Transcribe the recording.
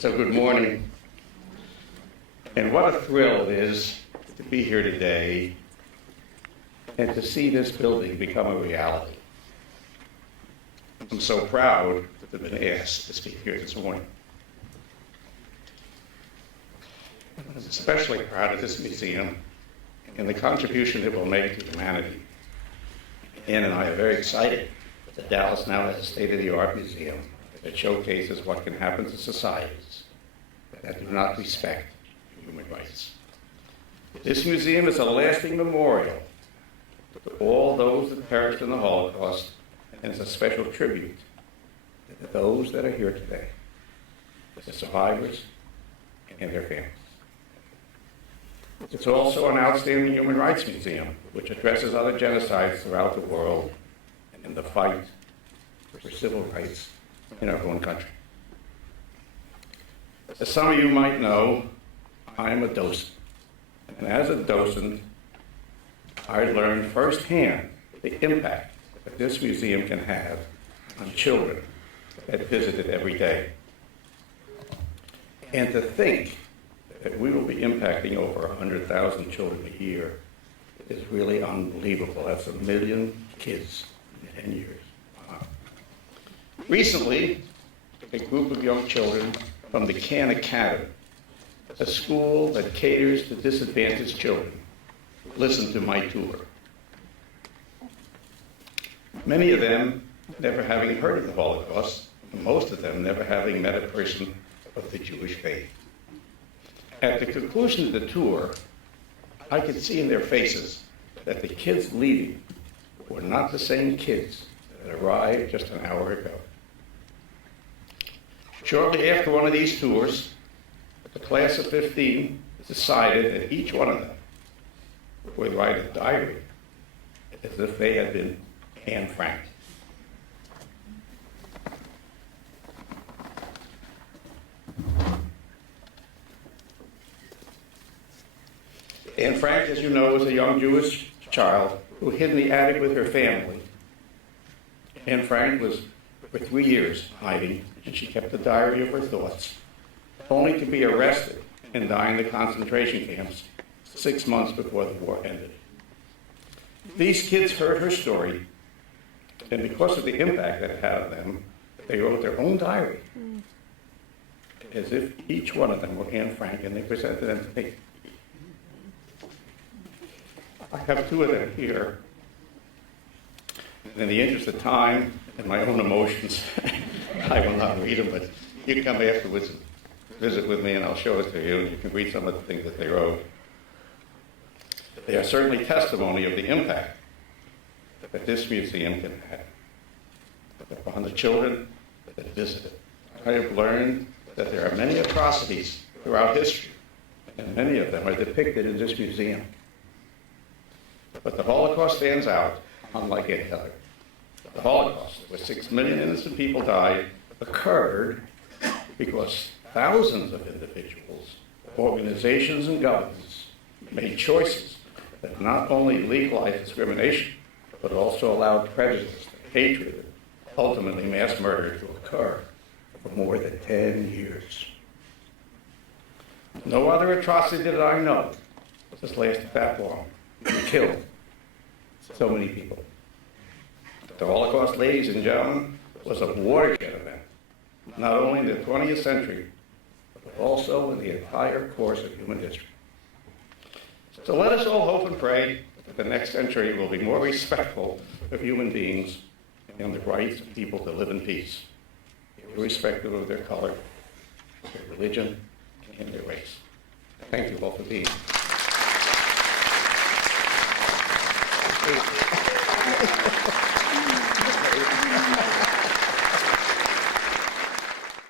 So good morning. And what a thrill it is to be here today and to see this building become a reality. I'm so proud to have been asked to speak here this morning. I'm especially proud of this museum and the contribution it will make to humanity. Ann and I are very excited that Dallas now has a state-of-the-art museum that showcases what can happen to societies that do not respect human rights. This museum is a lasting memorial to all those that perished in the Holocaust, and is a special tribute to those that are here today, the survivors and their families. It's also an outstanding human rights museum, which addresses other genocides throughout the world and the fight for civil rights in our own country. As some of you might know, I am a docent. And as a docent, I learned firsthand the impact that this museum can have on children that visit it every day. And to think that we will be impacting over 100,000 children a year is really unbelievable. That's 1 million kids in 10 years. Wow. Recently, a group of young children from the Can Academy, a school that caters to disadvantaged children, listened to my tour. Many of them never having heard of the Holocaust, and most of them never having met a person of the Jewish faith. At the conclusion of the tour, I could see in their faces that the kids leaving were not the same kids that arrived just an hour ago. Shortly after one of these tours, the class of 15 decided that each one of them would write a diary as if they had been Anne Frank. Anne Frank, as you know, was a young Jewish child who hid in the attic with her family. Anne Frank was for 3 years hiding, and she kept a diary of her thoughts, only to be arrested and die in the concentration camps 6 months before the war ended. These kids heard her story, and because of the impact that it had on them, they wrote their own diary, as if each one of them were Anne Frank, and they presented them to me. I have 2 of them here. In the interest of time and my own emotions, I will not read them, but you can come afterwards and visit with me and I'll show it to you, and you can read some of the things that they wrote. They are certainly testimony of the impact that this museum can have upon the children that visit it. I have learned that there are many atrocities throughout history, and many of them are depicted in this museum. But the Holocaust stands out unlike any other. The Holocaust, where 6 million innocent people died, occurred because thousands of individuals, organizations, and governments made choices that not only legalized discrimination, but also allowed prejudice, hatred, and ultimately mass murder to occur for more than 10 years. No other atrocity that I know has lasted that long and killed so many people. The Holocaust, ladies and gentlemen, was a watershed event, not only in the 20th century, but also in the entire course of human history. So let us all hope and pray that the next century will be more respectful of human beings and the rights of people to live in peace, irrespective of their color, their religion, and their race. Thank you all for being here.